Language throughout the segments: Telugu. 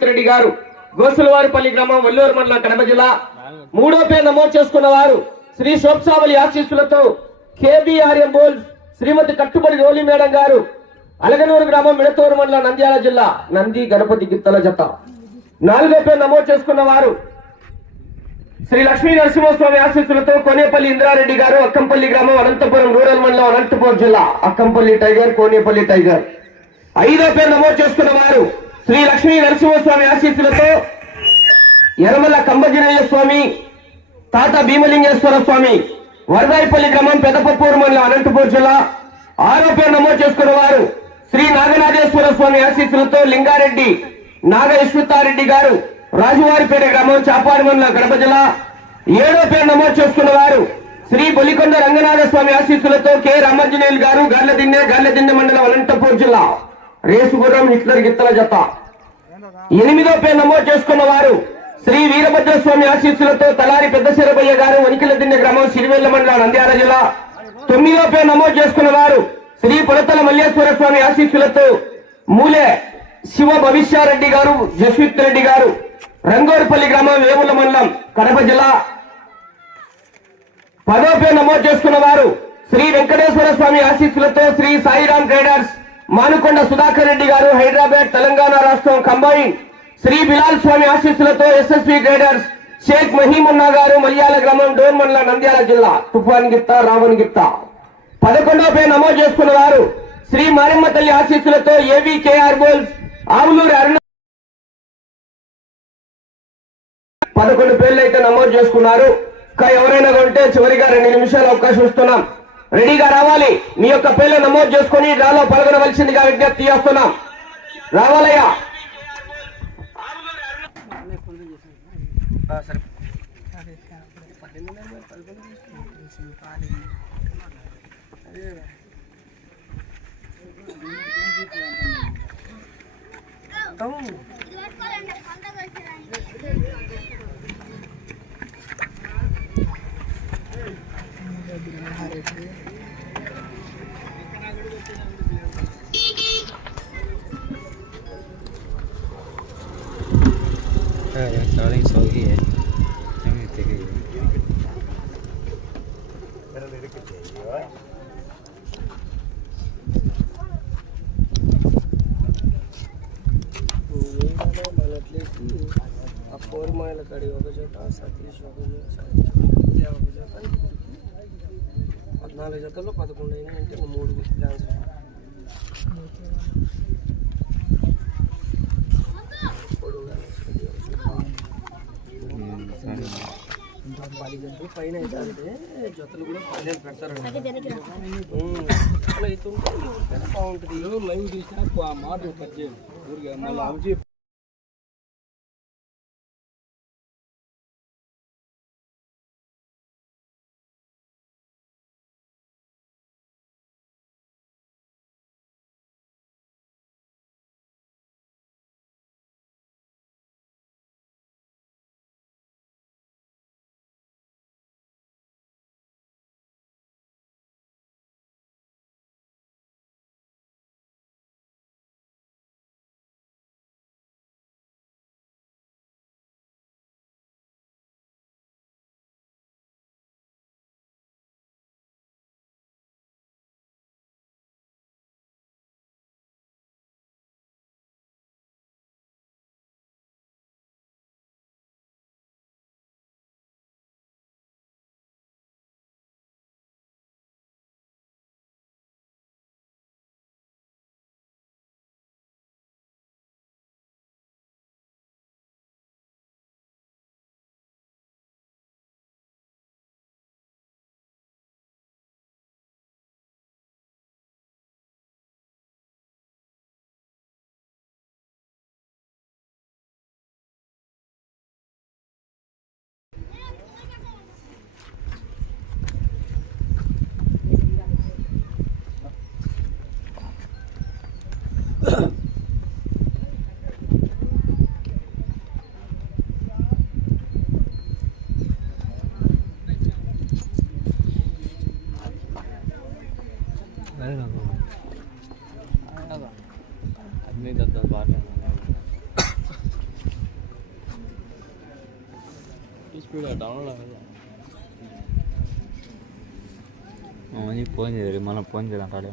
రామమూర్తి రెడ్డి గారు గోసులవారిపల్లి గ్రామం వల్లూరు మండలం కడప జిల్లా. మూడో పేరు నమోదు చేసుకున్న వారు శ్రీ శోభసావలి ఆశీస్సులతో కేబిఆర్ఎం బోల్స్ శ్రీమతి కట్టుబడి రోలి మేడం గారు అలగనూరు గ్రామం మిడతూరు మండలం నంద్యాల జిల్లా నంది గణపతి గిత్తల జత. నాలుగో పేరు నమోదు చేసుకున్న వారు శ్రీ లక్ష్మీ నరసింహస్వామి ఆశీస్సులతో కోనేపల్లి ఇంద్రారెడ్డి గారు అక్కంపల్లి గ్రామం అనంతపురం రూరల్ మండలం అనంతపురం జిల్లా. Akkampalli tiger Konepalli tiger. ఐదో పేరు నమోదు చేసుకున్న వారు శ్రీ లక్ష్మీ నరసింహస్వామి ఆశీస్సులతో యరమల కంబజినయ్య స్వామి తాత భీమలింగేశ్వర స్వామి వరదాయిపల్లి గ్రామం పెదపప్పూరు మండలం అనంతపూర్ జిల్లా ఆరో పేరు నమోదు చేసుకున్న వారు శ్రీ నాగనాథేశ్వర స్వామి ఆశీస్సులతో లింగారెడ్డి నాగ యశ్వతారెడ్డి గారు రాజువారిపేట గ్రామం చాపాడు మండలం కడప జిల్లా ఏడో పేరు నమోదు చేసుకున్న వారు శ్రీ బొలికొండ రంగనాథ స్వామి ఆశీస్సులతో కె రామాంజనేయులు గారు గార్లదిన్నె గార్లదిన్నె మండలం అనంతపూర్ జిల్లా. రేసుగుర్రం హిట్లర్ గిత్తల జత. ఎనిమిదో పేరు నమోదు చేసుకున్న వారు శ్రీ వీరభద్ర స్వామి ఆశీస్సులతో తలారి పెద్ద శరభయ్య గారు వనికిలదిన్నె గ్రామం సిరివెల్ల మండలం నంద్యాల జిల్లా. తొమ్మిదో పేరు నమోదు చేసుకున్న వారు శ్రీ పులతల మల్లేశ్వర స్వామి ఆశీస్సులతో మూలే శివ భవిష్యారెడ్డి గారు జస్విత్ రెడ్డి గారు రంగోరపల్లి గ్రామం వేముల మండలం కడప జిల్లా. పదో పేరు నమోదు చేసుకున్న వారు శ్రీ వెంకటేశ్వర స్వామి ఆశీస్సులతో శ్రీ సాయిరామ్ ట్రేడర్స్ మానుకొండ సుధాకర్ రెడ్డి గారు హైదరాబాద్ తెలంగాణ రాష్ట్రం కంబైన్. శ్రీ బిలాల్ స్వామి ఆశీస్సులతో ఎస్ఎస్పి గ్రేడర్స్ షేక్ మహీమున్నా గారు మల్యాల గ్రామం డోర్మన్ల నంద్యాల జిల్లా తుఫాన్ గిత్తా రావణ్ గిత్తా పదకొండవ పేరు నమోదు చేసుకున్న వారు శ్రీ మారిమ్మ తల్లి ఆశీస్సులతో ఏవికేఆర్ బోల్స్ ఆవులూరు అరుణ పదకొండు పేర్లు అయితే నమోదు చేసుకున్నారు. ఇంకా ఎవరైనా ఉంటే చివరిగా రెండు నిమిషాలు అవకాశం ఇస్తున్నాం. రెడీగా రావాలి. మీ యొక్క పేర్లు నమోదు చేసుకుని డ్రాలో పాల్గొనవలసిందిగా విజ్ఞప్తి చేస్తున్నాం. రావాలయ్యా. हरे हरे నాలుగు జతల్లో పదకొండు అయినాయి అంటే ఇంకా మూడు డ్యాన్స్ పది జతలు పైన అయితే జతలు కూడా పదిహేను పెడతారండి అట్లా అయితే ఉంటే బాగుంటుంది. లైవ్ తీసినా మాట కట్ చేయండి ఊరికే మళ్ళీ ఫోన్ చేయరు మనం ఫోన్ చేయాలి చేయాలంటాడే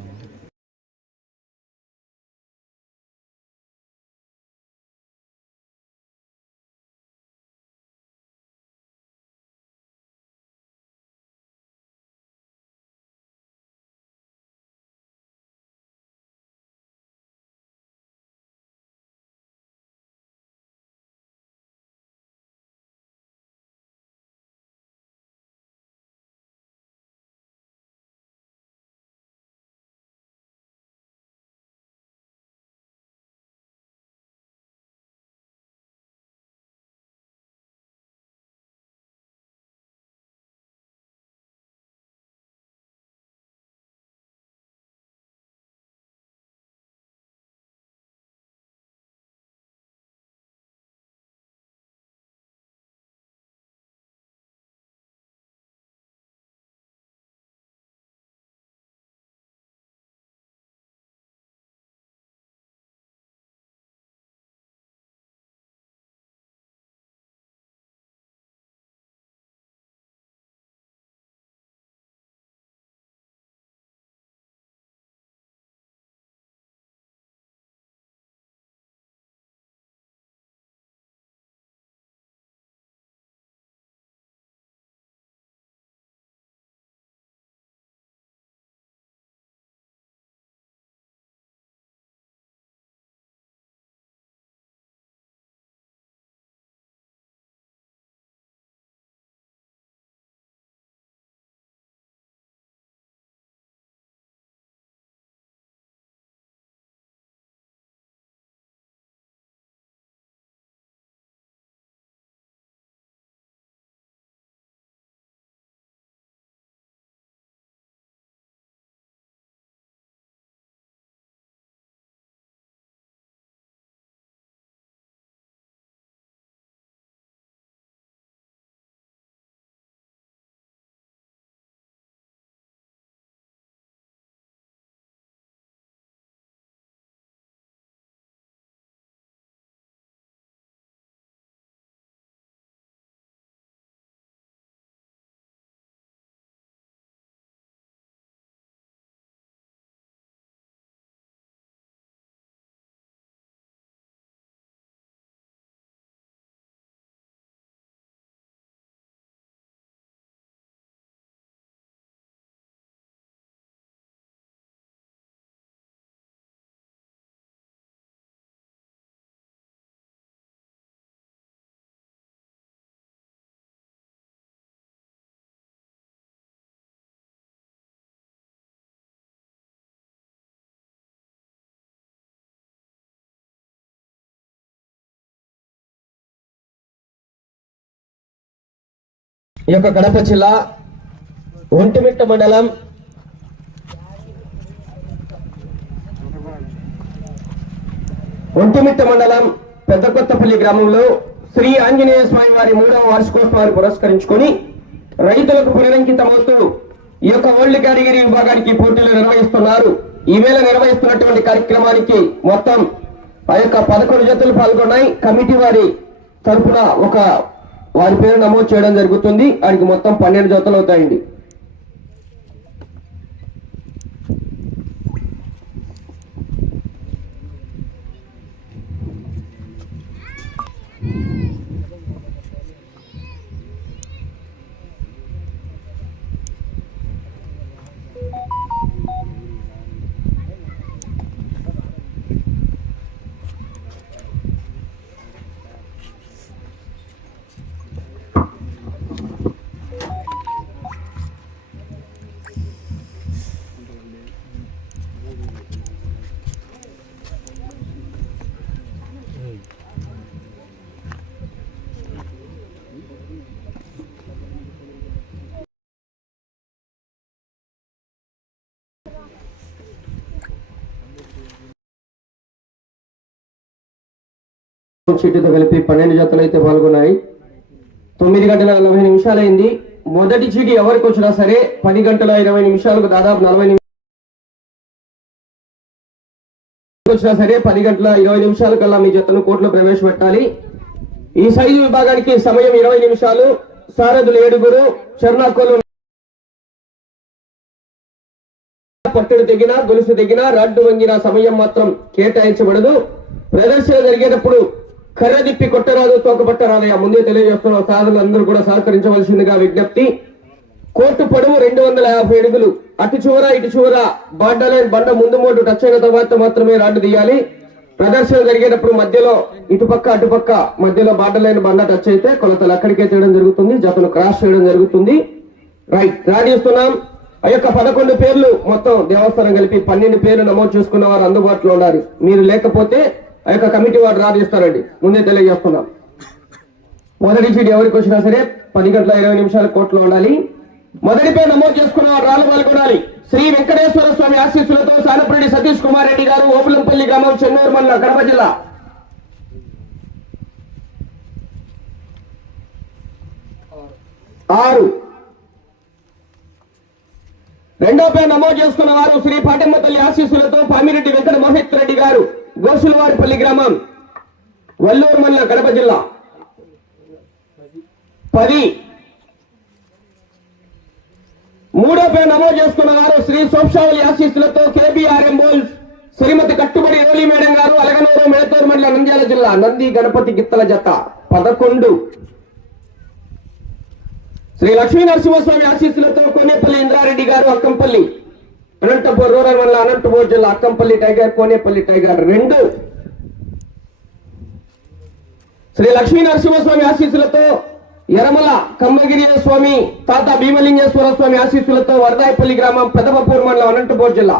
ఈ యొక్క కడప జిల్లా ఒంటిమిట్ట మండలం ఒంటిమిట్ట మండలం పెద్ద కొత్తపల్లి గ్రామంలో శ్రీ ఆంజనేయ స్వామి వారి మూడవ వార్షికోత్సవాన్ని పురస్కరించుకొని రైతులకు పునరంకితమవుతూ ఈ యొక్క ఓల్డ్ కేటగిరీ విభాగానికి పోటీలు నిర్వహిస్తున్నారు. ఈ వేళ నిర్వహిస్తున్నటువంటి కార్యక్రమానికి మొత్తం ఆ యొక్క పదకొండు జతలు పాల్గొన్నాయి. కమిటీ వారి తరపున ఒక వారి పేరు నమోదు చేయడం జరుగుతుంది. వారికి మొత్తం పన్నెండు జతలు అవుతాయండి. చీటితో కలిపి పన్నెండు జతలు అయితే పాల్గొన్నాయి. తొమ్మిది గంటల నలభై నిమిషాలైంది. మొదటి చీటి ఎవరికి వచ్చినా సరే పది గంటల ఇరవై నిమిషాలకు దాదాపు నలభై నిమిషాలు వచ్చినా సరే పది గంటల ఇరవై నిమిషాల కల్లా మీ జతను కోర్టులో ప్రవేశపెట్టాలి. ఈ సైజు విభాగానికి సమయం ఇరవై నిమిషాలు. సారథులు ఏడుగురు చెర్నాకోలు పట్టుడు తెగిన గొలుసు తెగిన రడ్డు వంగిన సమయం మాత్రం కేటాయించబడదు. ప్రదర్శన జరిగేటప్పుడు కర్రదిప్పి కొట్టరాదు తోకపట్టరాదయ్యా ముందే తెలియజేస్తున్న సాధనలు అందరూ కూడా సహకరించవలసిందిగా విజ్ఞప్తి. కోర్టు పొడవు రెండు వందల యాభై అడుగులు. అటు చివర ఇటు చివర బాడ్డలైన్ బండ ముందు మోటు టచ్ అయిన తర్వాత మాత్రమే రాడ్డు తీయాలి. ప్రదర్శన జరిగేటప్పుడు మధ్యలో ఇటుపక్క అటుపక్క మధ్యలో బార్డర్ బండ టచ్ అయితే కొలతలు అక్కడికే చేయడం జరుగుతుంది. జతలు క్రాస్ చేయడం జరుగుతుంది. రైట్ రాడిస్తున్నాం ఆ యొక్క పదకొండు పేర్లు మొత్తం దేవస్థానం కలిపి పన్నెండు పేర్లు నమోదు చేసుకున్న వారు అందుబాటులో ఉండాలి మీరు లేకపోతే ఆ యొక్క కమిటీ వారు రాజేస్తారండి ముందే తెలియజేస్తున్నాం. మొదటి చీటి ఎవరికి వచ్చినా సరే పది గంటల ఇరవై నిమిషాల కోర్టులో ఉండాలి. మొదటి పేరు నమోదు చేసుకున్న వారు రాళ్ళు పాల్గొనాలి శ్రీ వెంకటేశ్వర స్వామి ఆశీస్సులతో సానపరెడ్డి సతీష్ కుమార్ రెడ్డి గారు ఓపులంపల్లి గ్రామం చెన్నూరు మండలం కడప జిల్లా. ఆరు. రెండో పేరు నమోదు చేసుకున్న వారు శ్రీ పాటమ్మ తల్లి ఆశీస్సులతో పామిరెడ్డి వెంకట మోహిత్ రెడ్డి గారు. గోసులవారిపల్లి గ్రామం వల్లూరు మండలం కడప జిల్లా. పది. మూడో పేరు నమోదు చేసుకున్న వారు శ్రీ సోప్షావళి ఆశీస్సులతో కేబీఆర్ఎం బోల్స్ శ్రీమతి కట్టుబడి రోలి మేడం గారు అలగనూరు మేతూరు మండలం నంద్యాల జిల్లా నంది గణపతి గిత్తల జత. పదకొండు. శ్రీ లక్ష్మీ నరసింహస్వామి ఆశీస్సులతో కోనేపల్లి ఇంద్రారెడ్డి గారు అక్కంపల్లి. అనంతపూర్ రూరల్ మండలం అనంతపూర్ జిల్లా అక్కంపల్లి టైగర్ కోనేపల్లి టైగర్ రెండు. శ్రీ లక్ష్మీ నరసింహస్వామి ఆశీస్సులతో ఎరమల కమ్మగిరి స్వామి తాత భీమలింగేశ్వర స్వామి ఆశీస్సులతో వరదాయపల్లి గ్రామం పెదపపూర్ మండలం అనంతపూర్ జిల్లా.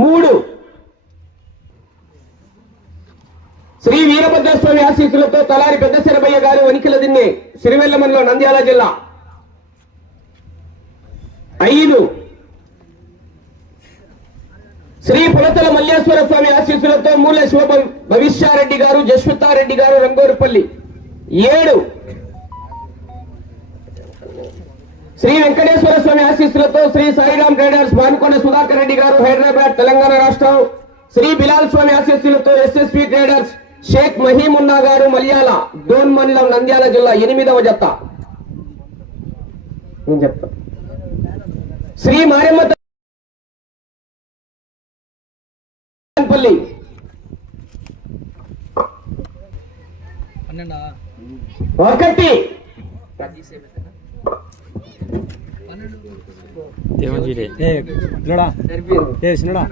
మూడు. శ్రీ వీరభద్ర స్వామి ఆశీస్సులతో తలారి పెద్ద శరభయ్య గారు వనికిల దిన్నే సిరివెల్ల మండలం నంద్యాల జిల్లా. ఐదు. శ్రీ పులతల మల్లేశ్వర స్వామి ఆశీస్సులతో మూల శివ భవిష్యారెడ్డి గారు జశ్వతారెడ్డి గారు రంగోరుపల్లి. ఏడు. శ్రీ వెంకటేశ్వర స్వామి ఆశీస్సులతో శ్రీ సాయిరామ్ ట్రేడర్స్ మానుకొండ సుధాకర్ రెడ్డి గారు హైదరాబాద్ తెలంగాణ రాష్ట్రం. శ్రీ బిలాల్ స్వామి ఆశీస్సులతో ఎస్ఎస్పి ట్రేడర్స్ షేక్ మహీమున్నా గారు మలయాళ డోన్ మండలం నంద్యాల జిల్లా ఎనిమిదవ జత. నేను చెప్తా శ్రీ మారెమ్మ పల్లి ఒకటి.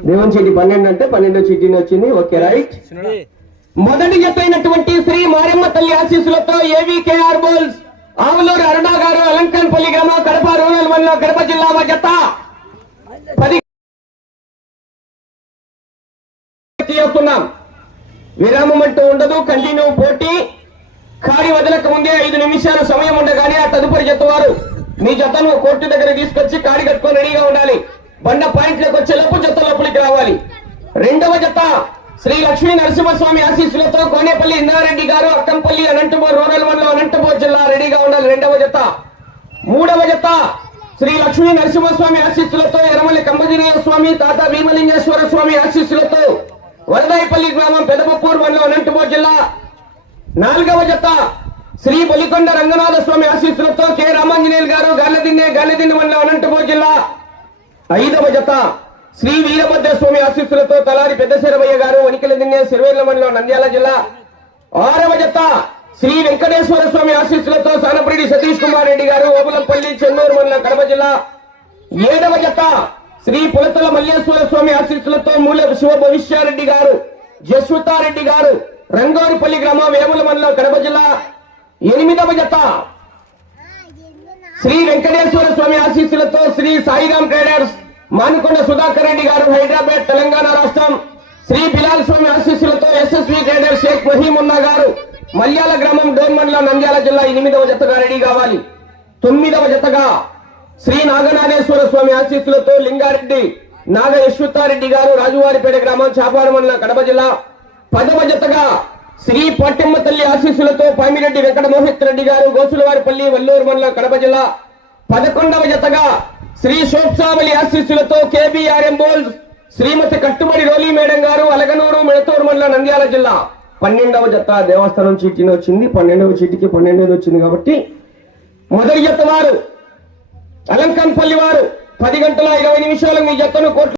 దేవన్ చీటి పన్నెండు అంటే పన్నెండో చీటీని వచ్చింది. Okay right. మొదటి జత అయినటువంటి శ్రీ మారెమ్మ తల్లి ఆశీస్సులతో ఏవికేఆర్ బోల్స్ ఆవులూరు అరుణా గారు అలంకన్పల్లి గ్రామం కడప రూరల్ మండలం కడప జిల్లా మధ్యత పది చేస్తున్నాం విరామం అంటూ ఉండదు కంటిన్యూ పోటీ. ఖాళీ వదలక ముందే ఐదు నిమిషాల సమయం ఉండగానే ఆ తదుపరి జత వారు మీ జతను కోర్టు దగ్గర తీసుకొచ్చి కాడి కట్టుకొని రెడీగా ఉండాలి. బండ పాయింట్లకు వచ్చేలోపు జత లోపలికి రావాలి. రెండవ జత శ్రీ లక్ష్మీ నరసింహస్వామి ఆశీస్సులతో కోనేపల్లి ఇందారెడ్డి గారు అక్కంపల్లి అనంతపూర్ రూరల్ మండలం అనంతపూర్ జిల్లా రెడీగా ఉండాలి. రెండవ జత. మూడవ జత. శ్రీ లక్ష్మీ నరసింహస్వామి ఆశీస్సులతో ఎర్రమల్లి కంబజినయ్య స్వామి తాత భీమలింగేశ్వర స్వామి ఆశీస్సులతో వరదాయిపల్లి గ్రామం పెదపప్పూర్ మండలం అనంతపూర్ జిల్లా. నాలుగవ జత. శ్రీ బలికొండ రంగనాథ స్వామి ఆశీస్సులతో కె రామాంజనేయులు గారు గాలిదిన్నె గాలిదిన్నె మండలం అనంతపూర్ జిల్లా. ఐదవ జత. శ్రీ వీరభద్ర స్వామి ఆశీస్సులతో తలారి పెద్ద శరవయ్య గారు వనికల దిన్నె సిరివేర్ల మండలం నంద్యాల జిల్లా ఆరవ జత శ్రీ వెంకటేశ్వర స్వామి ఆశీస్సులతో సానపరెడ్డి సతీష్ కుమార్ రెడ్డి గారు ఓబులంపల్లి చెన్నూరు మండలం కడప జిల్లా ఏడవ జత శ్రీ పులతల మల్లేశ్వర స్వామి ఆశీస్సులతో మూల శివ భవిష్యారెడ్డి గారు జస్వతారెడ్డి గారు రంగోరిపల్లి గ్రామం వేముల మండలం కడప జిల్లా ఎనిమిదవ జత శ్రీ వెంకటేశ్వర స్వామి ఆశీస్సులతో శ్రీ సాయిరాం ట్రేడర్స్ మానికొండ సుధాకర్ రెడ్డి గారు హైదరాబాద్ తెలంగాణ రాష్ట్రం. శ్రీ బిలాల్ స్వామి ఆశీస్సులతో ఎస్ఎస్వి ట్రేడర్ షేక్ మహీమున్నా గారు మల్యాల గ్రామం డోన్ నంద్యాల జిల్లా ఎనిమిదవ జతగా రెడీ కావాలి. తొమ్మిదవ జతగా శ్రీ నాగనాథేశ్వర స్వామి ఆశీస్సులతో లింగారెడ్డి నాగ యశ్వతారెడ్డి గారు రాజువారిపేట గ్రామం చాపాడు మండలం కడప జిల్లా. పదవ జతగా శ్రీ పట్టెమ్మ తల్లి ఆశీస్సులతో పామిరెడ్డి వెంకట మోహిత్ రెడ్డి గారు గోసులవారిపల్లి వల్లూరు మండలం కడప జిల్లా. పదకొండవ జతగా శ్రీ శోక్సావళి ఆశీస్సులతో కేబీఆర్ఎం బోల్స్ శ్రీమతి కట్టుబడి రోలి మేడం గారు అలగనూరు మెడతూరు మండలం నంద్యాల జిల్లా. పన్నెండవ జత దేవస్థానం చీటీని వచ్చింది. పన్నెండవ చీటికి పన్నెండవది వచ్చింది కాబట్టి మొదటి జత వారు అలంకన్పల్లి వారు పది గంటల ఇరవై నిమిషాలు మీ జతను కోట్లు